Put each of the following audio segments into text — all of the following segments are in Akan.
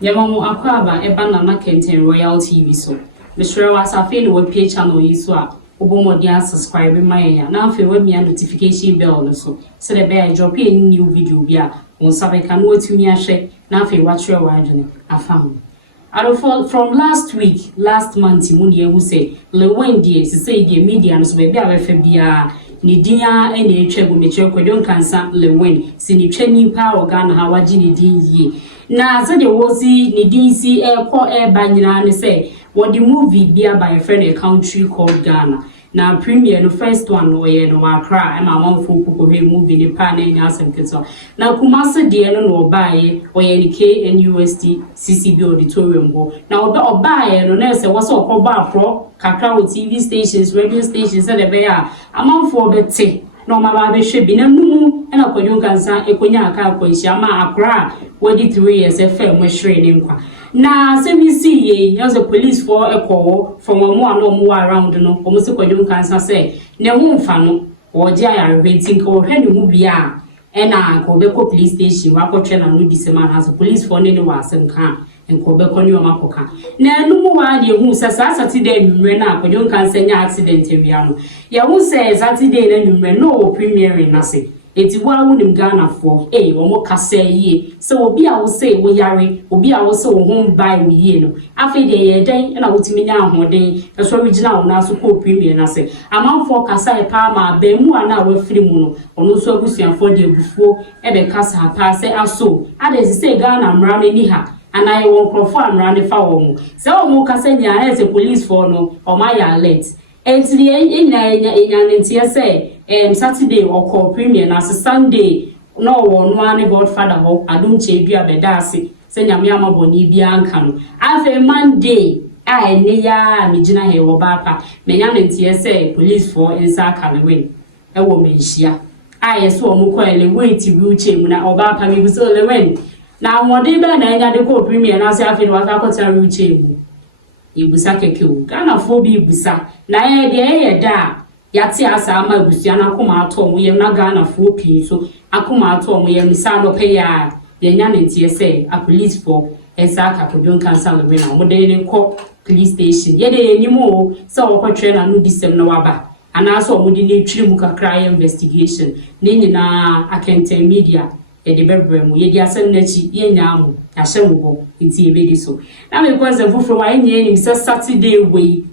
Yamamu Akwaba, Ebanana Kenten Royal TV so. Mr. was a fail with page channel you saw. Obomodia subscribe my now for me a notification bell also. So the bear drop a new video bia on Sabe can what to me share now for watch your wagon. I found. From last week, last month, Munia who say, Lilwin dear, say the media and so baby I FBA. Nidia and the Chego Mitchell Nkansa Lilwin, Sinicheni Power Gun Hawaji Nidi. Na so the wozi Nidisi air banyina and say, what the movie be by a friend a country called Ghana. Now premiere the first one where no Accra and my mom for movie the pan and Yasan Kitso. Now Kumasa dear no buy or any KNUST CCB auditorium go. Now buy no nurse was so called bar pro Kakao TV stations, radio stations and the bear among for betty. No mama should be no mumu and a Nkansa Ekonya Shama Accra, where the 3 years a firm was training. Na se we see as a police for a call from a more around no almost Nkansa say ne ho mfa no wo je ayarwentin ko hwe ne mu bia e na ko be ko police station wa ko twe na no disema as a police for ne wa asem kan enko be ko ne o makoka na enu mu wa de hu se Saturday nwure na Nkansa nya accident ewia no ya hu se Saturday na nwure no premiere na se eti wa wunim Ghana for omo kasa yie so obi a wo say wo yare obi a wo say wo hom bai wo yie no afi de ye den na wotimi nya ahoden so original na so ko premier na say amanfo kasa e pa ma ba mu ana wa firi mu no ono so abusuafo de abufuo e be kasa pa say aso ade say Ghana mra ni ha ana ye won krofo amra ne fa wo mu say omo kasa nya as a police for no o ma ya alert enti de nya ntia say Saturday or call premier na Sunday no one one godfather ho adum chedua bedase se nyame amaboni bia anka no afa Monday ne ya mejina he wo bapa menya ntie say police for inside Lilwin e wo menhia yes wo mu ko Lilwin ti wheelchair mu na obapa mi buso Lilwin na wode be na nya de ko premier na se afi wa ka ko ta wheelchair mu ibusa keke o Ghana fo bi ibusa na ye da yati asa ama busia na akoma ato mu yem na Ghana fo pin so akoma ato mu yem sa no pe ya nya ntie say a police for Nsaka Nkansa Lilwin na mo de ne ko police station ye de enimo so wo ko twe na no disem na waba ana so mo de ne twiri mu kakra investigation ne nyina akenten media e de bebre mu ye di asem na chi ye nya amu ya hye mu bo nti e be di so na me ko ze fufuro wa nye ni se Saturday we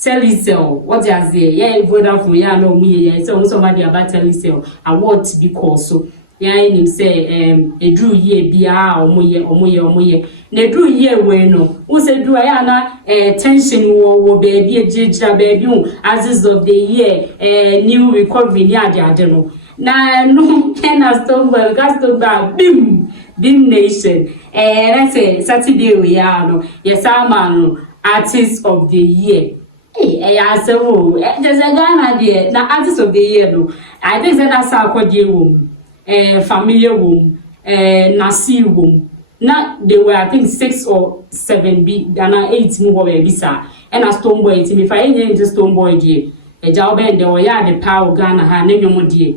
tell yourself what you say yeah Vodafone yeah no me yeah so somebody about tell yourself award because so yeah him say edru year bia omoye na edru year we no who say do ya na tension wo baby ejira baby as of the year new recovery ni ade no na no na Stonebwoy gas to ba bim nation let's say Saturday we are no yes man artist of the year. I say, oh, there's a Ghana there. Now, artist of the year, no. I think that's our womb, familiar womb, Nasi womb. Now, there were, I think, 6 or 7, Ghana 8 more visa. And a Stonebwoy team. If I ain't into Stonebwoy, dear, a job and there were the power Ghana, her name, your dear.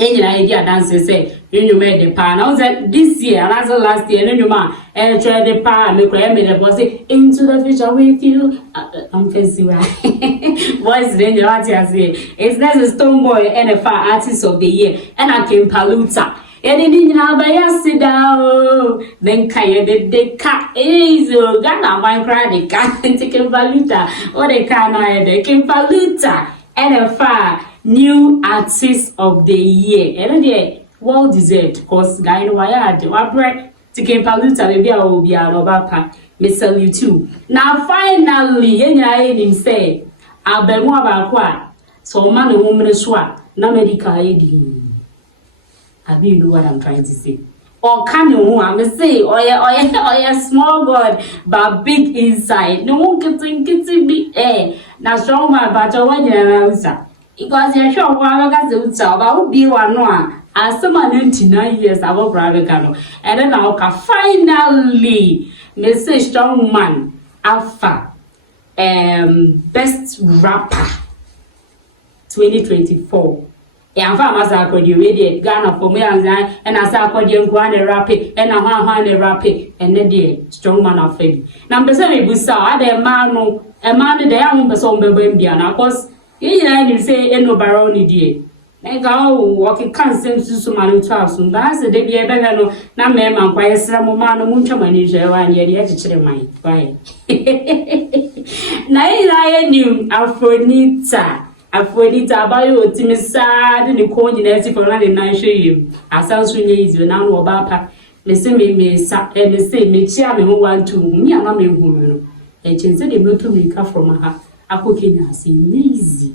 Any idea dancer say you made the pan. I was at this year, and as last year, and you man, and try the pan, make the boss say into the future with you. I'm fancy, voice then you what you say. It's not a Stonebwoy and a far artist of the year, and I came Paluta. And then you have a sit down. Then Kaya the cat is Ghana, my cry, the cat and take a valuta, or the can they came Paluta and a far. New artist of the year. And they well deserved because guy no why the bread to came paluta maybe I will be a robber me sell you too. Now finally him say abemu abakwa so man and woman swa na medical aid. Have you know what I'm trying to say? Or can you I'm say oh small god but big inside. No one can think it's be now strong man but when answer. Because you're sure one got the job, I will be one. As someone 99 years about private cano, and then I'll finally, Mr. Strong Man, Alpha, best rapper 2024. ya mfa masa akodi we dey Ghana for me anzan e na sa akodi nkwa na rap e na hwan na rap e ne dey strong man afedi na mpese me busa ade ma no e ma no dey ahun pese on beba mbia na cause ye na ni say eno barrow ni die na ga o ke kan sem susu ma no twaso nda se de bia be no na me ma kwa yesra mo ma no mu ntwa mani je wa ni ye kire man bai na ye new Afronita abayo timisa de ne ko nyina ati for na de nan hweyem asanso nye izi na no oba pa me se me sa me se me chia me ho 1 2 mi ana me hu no e chense de meto me ka from ha akokenya ase easy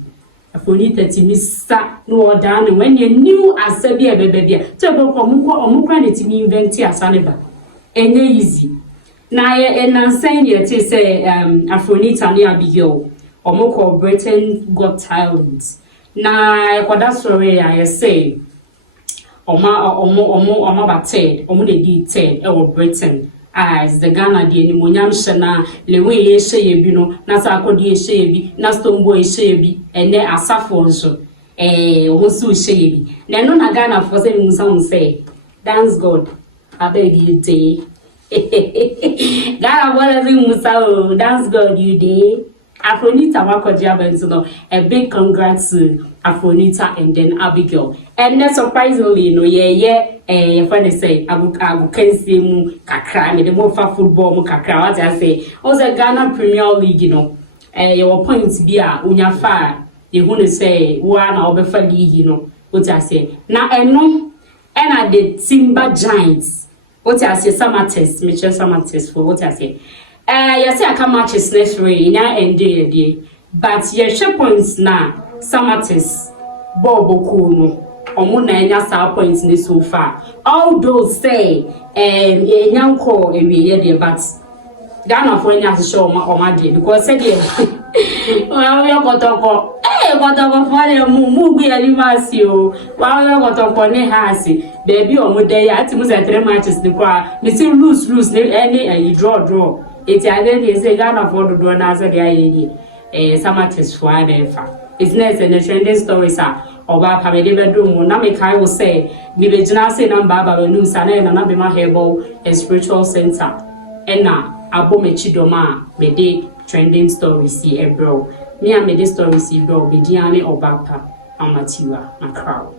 Afronita timisa no oda ne when you new asabi e bebe bia to be ko omukwa ne timi invent asane ba enye easy na ye nansan ye te se Afronita ne Abigail Omoko Britain Got Talent. Na kwada story I say Oma bated, omo de di ted e Britain. As the Ghana di ni monyam shana Lilwin ye sheye bi no na sa akodi ye sheye bi na Stonebwoy ye sheye bi ene asafo nso oho su sheye bi. Na no na Ghana for say musa say dance God abeg you dey. Ghana whatever musa dance God you dey. Afronita Makodia Benzo, a big congrats to Afronita and then Abigail. And then surprisingly, no, your friend say, I can see mu kakra, me the more for football mu kakra, what I say. Also, Ghana Premier League, your points be unya fire, you want to say, one or for league, what I say. Now, I know, and I did Timber Giants, what I say, summer test, Mitchell summer test for what I say. You say I can match his next way in and day, but your share points now, Samatis, Bobo Kuno, or Mona star points in so far. All those say, a young call every year, but Ghana for any show my day because said, well, you got to go, got to go for a movie, and you while you got to go near Hassy, baby, or more day, I think at 3 matches the choir, Missy lose, any, and you draw. It's either say Ghana for the door answer the idea. Summer test for it's next and the trending stories are about having a bedroom. Namika will say, Maybe Janasi and Baba news and Nabima Hebo and spiritual center. And now, Abomechidoma, Mede trending stories see a bro. Me and Mede stories see bro, Bidiane or Bapa, and Matiwa, my crowd.